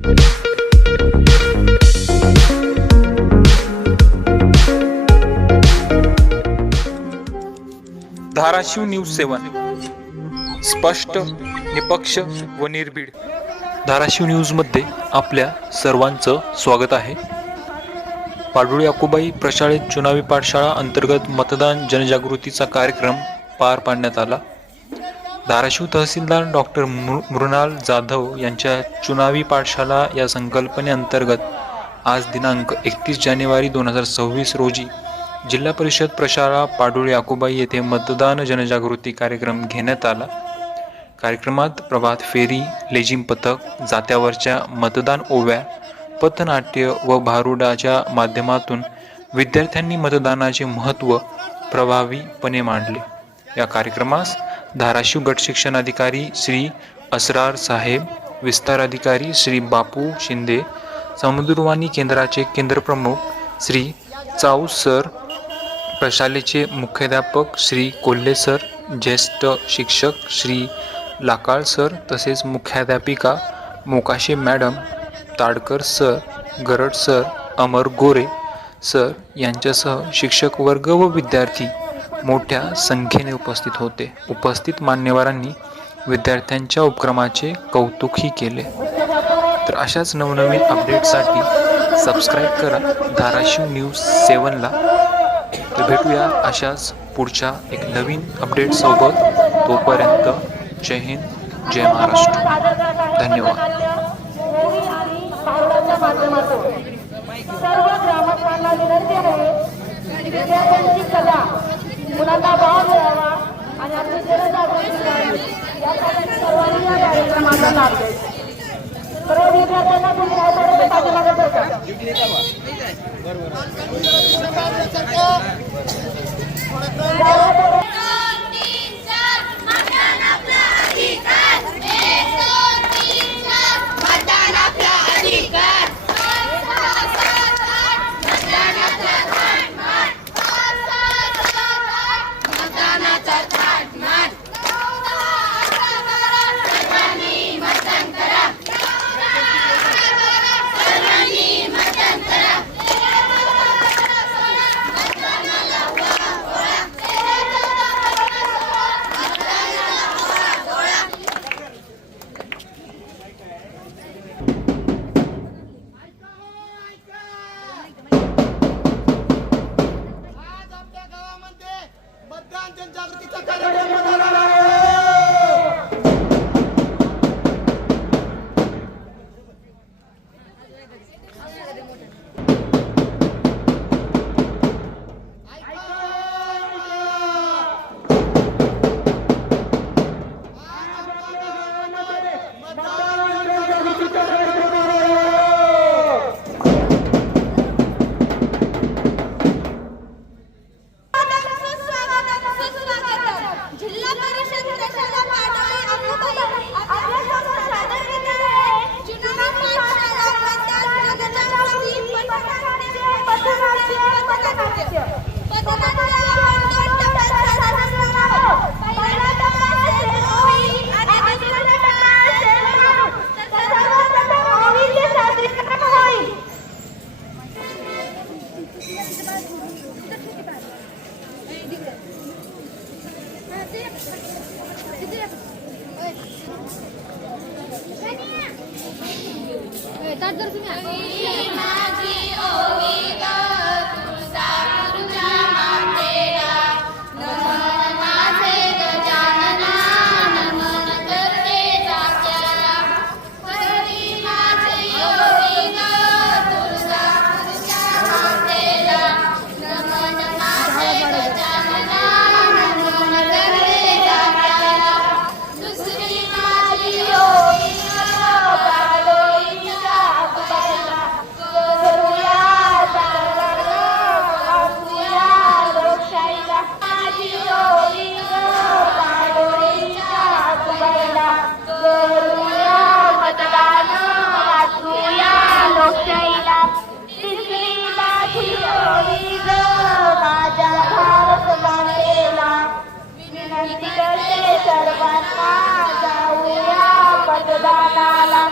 Dharashiv news 7 स्पष्ट, निपक्ष व निर्भीड. धाराशिव न्यूजमध्ये आपल्या सर्वांचं स्वागत आहे. पाडोळी अकोबाई प्रशालेत चुनावी पाठशाळा अंतर्गत मतदान जनजागृतीचा कार्यक्रम पार पाडण्यात आला. धाराशिव तहसीलदार डॉक्टर मृणाल जाधव यांच्या चुनावी पाठशाळा या संकल्पनेअंतर्गत आज दिनांक 31 जानेवारी 2026 रोजी जिल्हा परिषद प्रशाला पाडोळी अकोबाई येथे मतदान जनजागृती कार्यक्रम घेण्यात आला. कार्यक्रमात प्रभात फेरी, लेझिम पथक, जात्यावरच्या मतदान ओव्या, पथनाट्य व भारुडाच्या माध्यमातून विद्यार्थ्यांनी मतदानाचे महत्त्व प्रभावीपणे मांडले. या कार्यक्रमास धाराशिव गट शिक्षण अधिकारी श्री असरार साहेब, विस्तार अधिकारी श्री बापू शिंदे, समुद्रवाणी केंद्राचे केंद्रप्रमुख श्री चाऊस सर, प्रशालेचे मुख्याध्यापक श्री कोल्हे सर, ज्येष्ठ शिक्षक श्री लाकाळ सर तसेच मुख्याध्यापिका Mokashe madam, ताडकर sir, Garad sir, अमर गोरे सर यांच्यासह शिक्षक वर्ग व विद्यार्थी मोठ्या संख्येने उपस्थित होते. उपस्थित मान्यवरांनी विद्यार्थ्यांच्या उपक्रमाचे कौतुकही केले. तर अशाच नवनवीन अपडेटसाठी सबस्क्राईब करा धाराशिव न्यूज 7ला. तर भेटूया अशाच पुढच्या एक नवीन अपडेट सोबत. तोपर्यंत जय हिंद, जय महाराष्ट्र. धन्यवाद. सर्व ग्रामस्थांना विनंती आहे, विद्यार्थ्यांची कला मुलांना भाव मिळावा आणि आपली जनजागृती व्हावी यासाठी सर्वांनी या कार्यक्रमाचा लाभ घ्यायचा. सर्व विद्यार्थ्यांना तुम्ही राहता पाठीमागे बसा. जनजागृतीचा कार्यक्रम होणार आहे. सर्वांना जाऊया मतदानाला.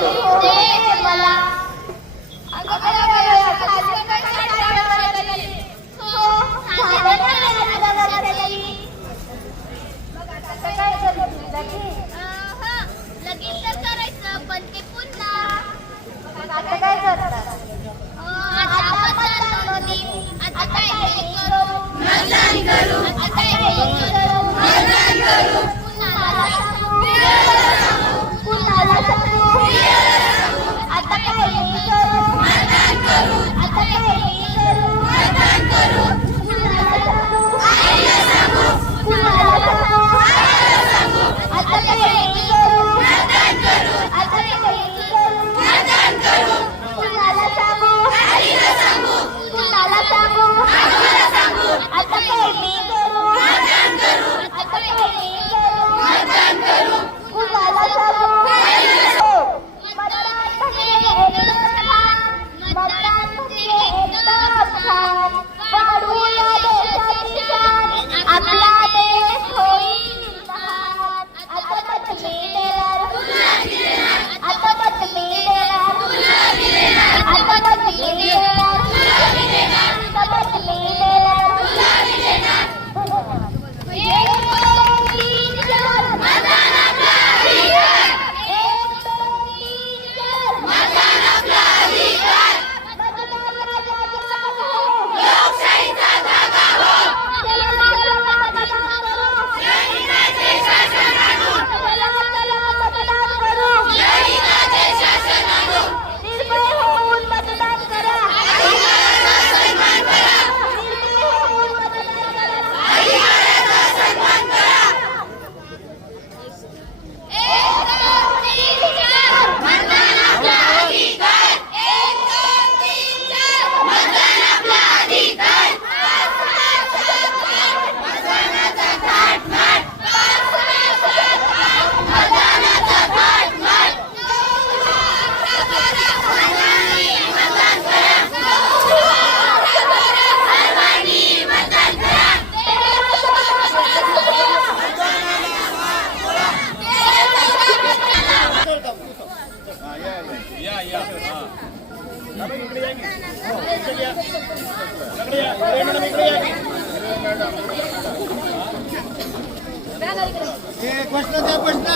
दे मला. अगं काय खाली काय खाली हो झालं ना काय लगेच तर करायचं पण ते पुन्हा आता काय करतात आता काय करू मतदान करू आता काय करू मतदान करू कुणाला सांगू आता काय करू मतदान करू आता काय करू मतदान करू कुणाला सांगू आईला सांगू कुणाला सांगू आईला सांगू आता काय करू मतदान करू आता काय करू मतदान करू कुणाला सांगू आईला सांगू कुणाला सांगू आम्हाला सांगू आता काय करू मतदान करू आता काय करू मतदान करू कुणाला सांगू मतदान म्हणजे एकदम छान वाढवूया देशाची शान आपला देश होईल महान आता मत मी देणार आता मत मी देणार आता मत मी देणार आता मत मी देणार एक दोन तीन चार मतदान आपला अधिकार एक दोन तीन चार मतदान आपला अधिकार मतदान राजाचा हो लोकशाहीचा जागा हो चला चला मतदान करू लढीनाचे शासन आणू चला चला मतदान करू लढीनाचे शासन आणू निर्भय होऊन मतदान करा अधिकाराचा सन्मान करा निर्भय होऊन मतदान करा अधिकाराचा सन्मान करा एक दोन तीन चार मतदान आपला अधिकार एक दोन तीन चार मतदान आपला अधिकार मतदानाचा थाटमाट मतदानाचा थाटमाट सर्वांनी मतदान करा प्रश्न द्या प्रश्न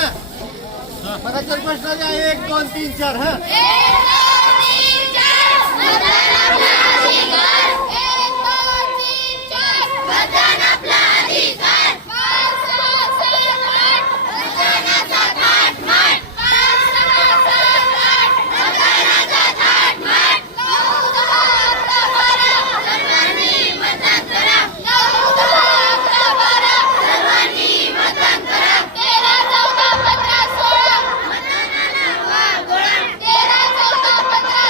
मगाच्या प्रश्न द्या 1 2 3 4 हा एक दोन तीन चार मतदान आपला अधिकार एक दोन तीन चार मतदान आपला अधिकार 5 6 7 8 मतदानाचा थाटमाट 5 6 7 8 मतदानाचा थाटमाट 9 10 11 12 सर्वांनी मतदान करा 9 10 11 12 सर्वांनी मतदान करा 13 14 15 16 मतदानाला व्हा गोळा 13 14 15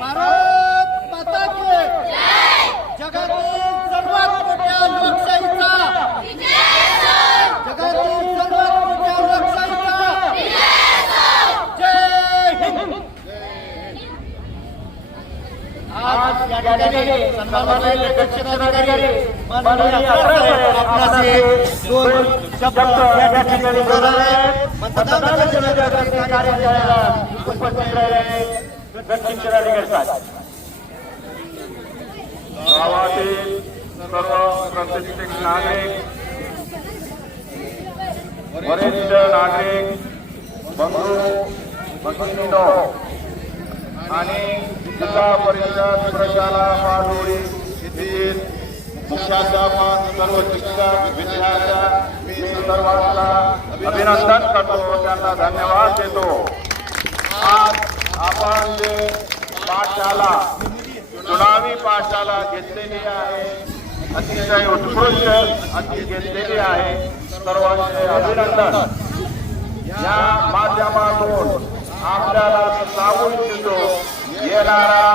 भारत माता की जगातील सर्वात मोठ्या लोकशाहीचा जगातील सर्वात मोठ्या लोकशाहीचा जय हिंद आज या ठिकाणी सन्माननीय अध्यक्षाधिकारी माननीय साहेब आपणाचे 2 शब्द या ठिकाणी बोलणार आहे मतदानाच्या जनजागृती कार्यक्रमाला उपस्थित राहिले दक्षिण जिल्हाधिकारी साहेब गावातील सर्व प्रतिष्ठित नागरिक वरिष्ठ नागरिक भगिनींनो आणि जिल्हा परिषद प्रशाला माडोळी येथील मुख्याध्यापक सर्व शिक्षक विद्यार्थी मी सर्वांना अभिनंदन करतो त्यांना धन्यवाद देतो. आज आपण जे पाठशाला चुनावी पाठशाला घेतलेली आहे अतिशय उत्कृष्ट अशी घेतलेली आहे. सर्वांचे अभिनंदन. या माध्यमातून आपल्याला मी सांगू इच्छितो येणारा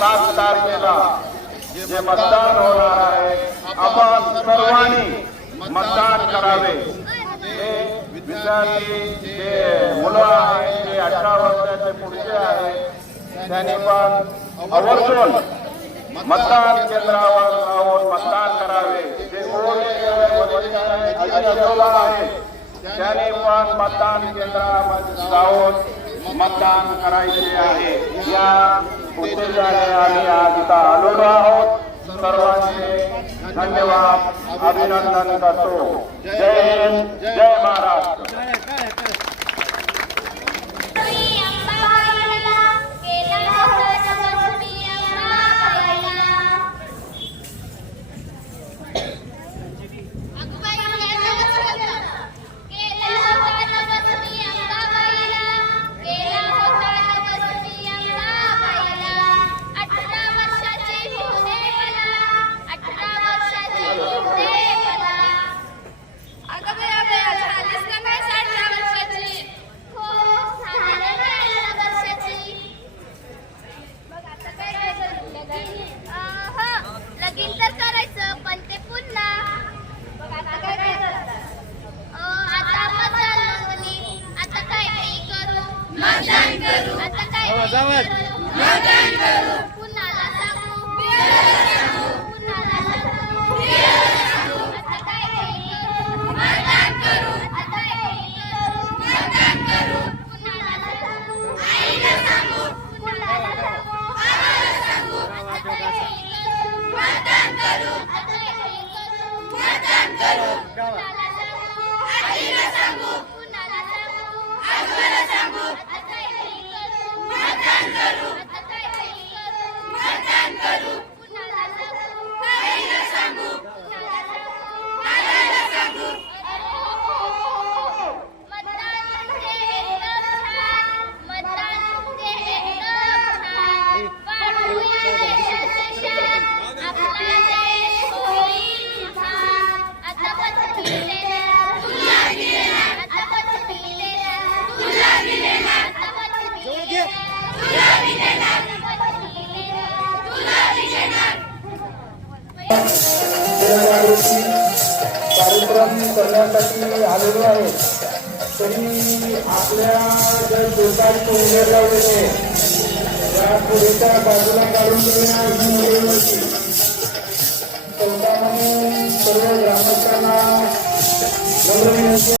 7 तारखेला जे मतदान होणार आहे आपण सर्वांनी मतदान करावे. हे विद्यार्थी जे मुलं आहेत जे 18 वर्षाचे पुढचे आहेत त्यांनी पण आवर्जून मतदान केंद्रावर जाऊन मतदान करावे. जे आहे त्यांनी पण मतदान केंद्रामध्ये जाऊन मतदान करायचे आहे. या उद्देशाने आम्ही आज इथं आलेलो आहोत. सर्वांचे धन्यवाद, अभिनंदन करतो. जय हिंद, जय महाराष्ट्र. लगीन तर करायचं पण ते पुन्हा आता मतदान नोंदणी आता काय करू मतदान करू आता काय करू पुन्हाला सांगू पुन्हाला सांगू आता काय करू मतदान करू आता काय करू पुन्हाला सांगू आईला सांगू पुन्हाला सांगू आईला सांगू आता काय मतदान करू मतदान करू कुणाला सांगू आईला सांगू कुणाला सांगू आजोबाला सांगू आता मतदान करू मतदान करू कुणाला सांगू आईला सांगू कुणाला सांगू आजोबाला सांगू मतदान म्हणजे एकदम छान मतदान म्हणजे एकदम छान वाढवूया देशाचे शान आपला देश होईल महान आता पत दिलेला तुला दिलेला आता पत दिलेला तुला दिलेला आता पत दिलेला तुला दिलेला आता पत दिलेला तुला दिलेला. कार्यक्रम करण्यासाठी आलेलो आहे. तरी आपल्या जर दोघांचे उमेदवार लावलेले त्या पुढेच्या बाजूला काढून देण्याची